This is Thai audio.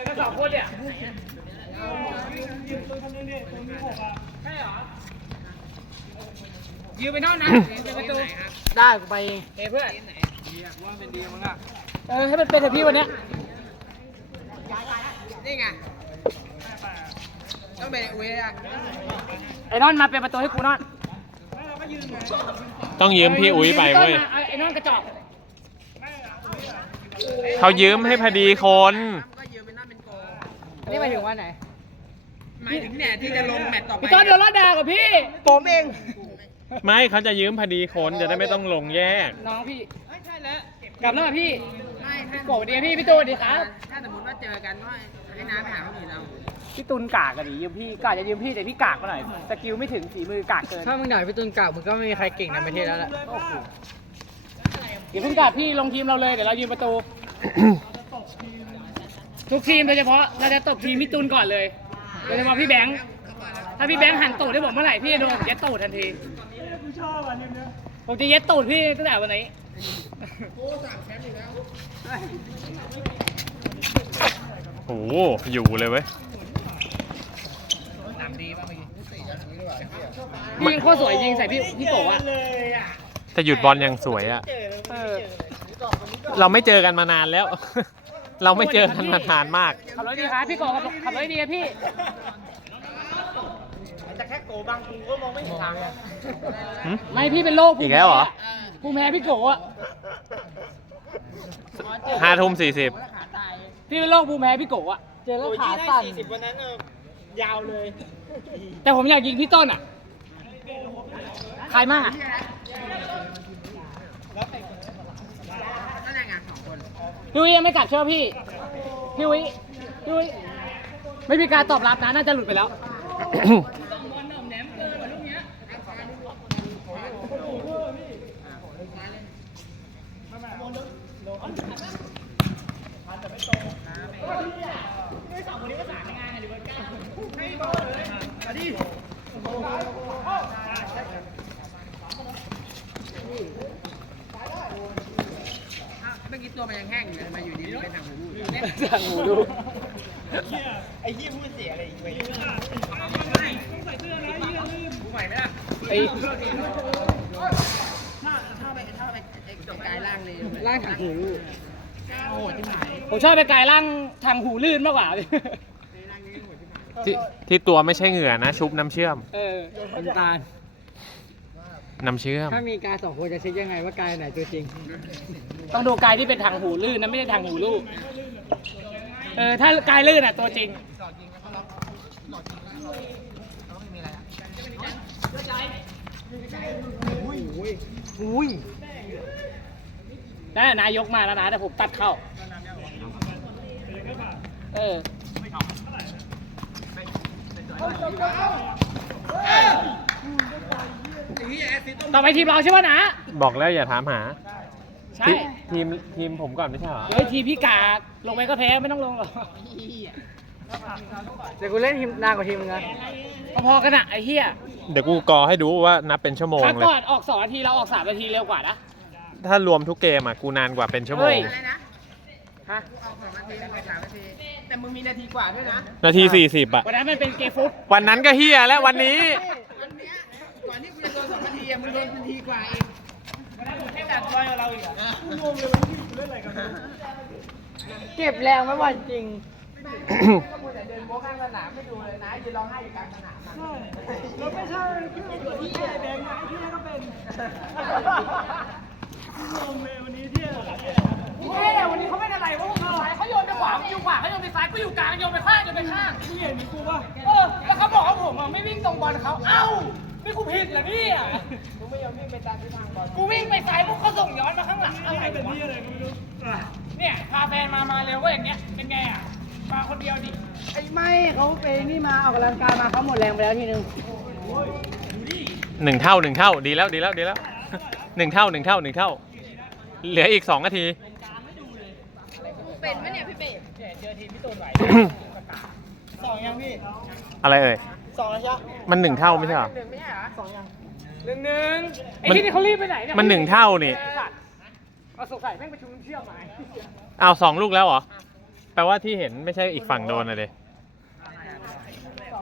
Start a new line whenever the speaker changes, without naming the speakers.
ก็2 คนเนี่ยยืมไปนอกนะเป็นประตูได้กูไปเฮ้เพื่อนว่าเป็นดีมั้งอ่ะให้มันเป็นเถอะพี่วันนี้นี่ไงต้องเป็นอุ้ยอ่ะไอ้นอนมาเป็นประตูให้กูนอน
ต้องยืมพี่อุ้ยไปเว้ย
ไอ้นอนกระจอก
เขายืมให้พอดีคน
ก็ยืมเป็นนอนเป็นโกอันนี้หมายถึงว่าไหนหมายถึงเนี่ยที่จะลงแมตต์ต่อไปพี่ต้นเดี๋ยวรอดดากับพี่ผมเอง
ไม่เขาจะยืมพอดีคนจะได้ไม่ต้องลงแยก
น้องพี่ไม่ใช่แล้วกลับแล้วพี่ไม่โกรธดีพี่ตูนดีครับถ้าสมมติว่าเจอกันว่าให้น้าไปหาคนอื่นเราพี่ตุนกากกันดิยืมพี่กากจะยืมพี่แต่พี่กากมาหน่อยสกิลไม่ถึงฝีมือกากเกินถ้ามึงด่าพี่ตุนกากมึงก็ไม่มีใครเก่งในประเทศแล้วแหละอย่าเพิ่งกากพี่ลงทีมเราเลยเดี๋ยวเรายืมประตูทุกทีมโดยเฉพาะเราจะตบทีมพี่ตุนก่อนเลยโดยเฉพาะพี่แบงค์ถ้าพี่แบงค์หันตูดให้ผมเมื่อไหร่พี่โดนเย็ดตูดทันทีผมจะเย็ดตูดพี่ตั้งแต่วันนี้
โอ้โหอยู่เลยเว้ย
ยิงโคตรสวยยิงใส่พี่โกะ
แต่หยุดบอลยังสวยอ่ะเราไม่เจอกันมานานแล้วเราไม่เจอกันมานานมาก
ขับรถดีครับพี่โกะขับรถดีครับพี่จะแค่โกบังกูก็มองไม่เห็นทางไม่พี่เป็นโรค
อีกแล้วเหรอ
กูแพ้พี่โกะ
5:40
พี่เป็นโรคภูมิแพ้พี่โกะเจอแล้วขาสั่น40วันนั้นยาวเลยแต่ผมอยากยิงพี่ต้นอ่ะใครมากพี่วิยังไม่กลับเชื่อพี่วิไม่มีการตอบรับนะน่าจะหลุดไปแล้วเมื่อกี้ตัวมันยังแห้งอยู่เลยมาอยู่ดีเป็นทางหูรูดไอ้ยี่พูดเสียอะไรอีกไหมใส่เสื้อนะยี่ลืมใหม่ไหมล่ะไอ้ถ้าไปกายล่างเลยล่างทางหูรูดโอ้โหที่หายผมชอบไปกายล่างทางหูลื่นมากกว่า
ที่ตัวไม่ใช่เหงื่อนะชุบน้ำเชื่อม
น้ำตาล
น้ำเชื่อม
ถ้ามีกาย2 คนจะเช็คยังไงว่ากายไหนตัวจริงต้องดูกายที่เป็นทางหูลื่นนะไม่ใช่ทางหูรูดถ้ากายลื่นอ่ะตัวจริงอุ้ยนั่นนายกมาแล้วนะแต่ผมตัดเข้าต่อไปทีมเราใช่ป่ะนะ
บอกแล้วอย่าถามหา
ใช่
ทีมผมก่อนไม่ใช่เหรอ
ทีมพี่กาลงไปก็แพ้ไม่ต้องลงหรอกเดี๋ยวกูเล่นทีมนานกว่าทีมมึงนะพอๆกันอะไอ้เหี้ย
เดี๋ยวกูกอให้ดูว่านับเป็นชั่วโมงเลย
ก่อนออก2 นาทีเราออก3 นาทีเร็วกว่านะ
ถ้ารวมทุกเกมอ่ะกูนานกว่าเป็นชั่วโมง
ฮะออก2 นาที3 นาทีแต่มึงมีนาทีกว่าด้วยนะ
นาที40อ่ะ
วันนั้นมันเป็นเกมฟุต
วันนั้นก็เฮียแล้ววันนี้
ก่อนที่กูจะโดน2 นาทีมึงโดนนาทีกว่าเองวันนั้นมึงแค่ตัดรอยกับเราอีกอ่ะกูงงเลยวันที่กูเล่นอะไรกันเก็บแรงไม่วันจริงก็มัวแต่เดินโบ๊ะข้างสนามไม่ดูเลยนะยืนร้องไห้อยู่กลางสนามเราไม่ใช่ที่แดงนะที่ก็เป็นงงเลยวันนี้ที่วันนี้เขาไม่อะไรวะเขาโยนไปขวาอยู่ขวาเขาโยนไปซ้ายกูอยู่กลางโยนไปข้างโยนไปข้างนี่เห็นมีกูป่ะแล้วเขาบอกว่าผมไม่วิ่งตรงบอลเขาเอ้านี่กูผิดเหรอพี่อ่ะกูไม่ยอมวิ่งไปตามที่ทางบอลกูวิ่งไปซ้ายพวกเขาส่งย้อนมาข้างหลังอะไรเป็นที่อะไรกูไม่รู้เนี่ยพาแฟนมาเร็วก็อย่างเงี้ยเป็นไงอ่ะมาคนเดียวดิไอ้ไม่เขาไปนี่มาออกกำลังกายมาเขาหมดแรงไปแล้วทีนึง
1 เท่าดีแล้ว1 เท่าเหลืออีก2 นาที
เป็นไหมเนี่ยพี่เป๊ะเจอทีมพี่ตูนไหว2ยังพี่
อะไรเอ่ย
2แล้วใช่
มัน1 เท่าไม่ใช่เหรอ
1ไม่ใช่เหรอ2ยัง1ไอ้ที่นี่เขารีบไปไหนเนี่ย
มัน1 เท่านี่
เอาสงสัยแม่งไปชุมเชื่อมมา
เอา2 ลูกแล้วเหรอแปลว่าที่เห็นไม่ใช่อีกฝั่งโดนเลย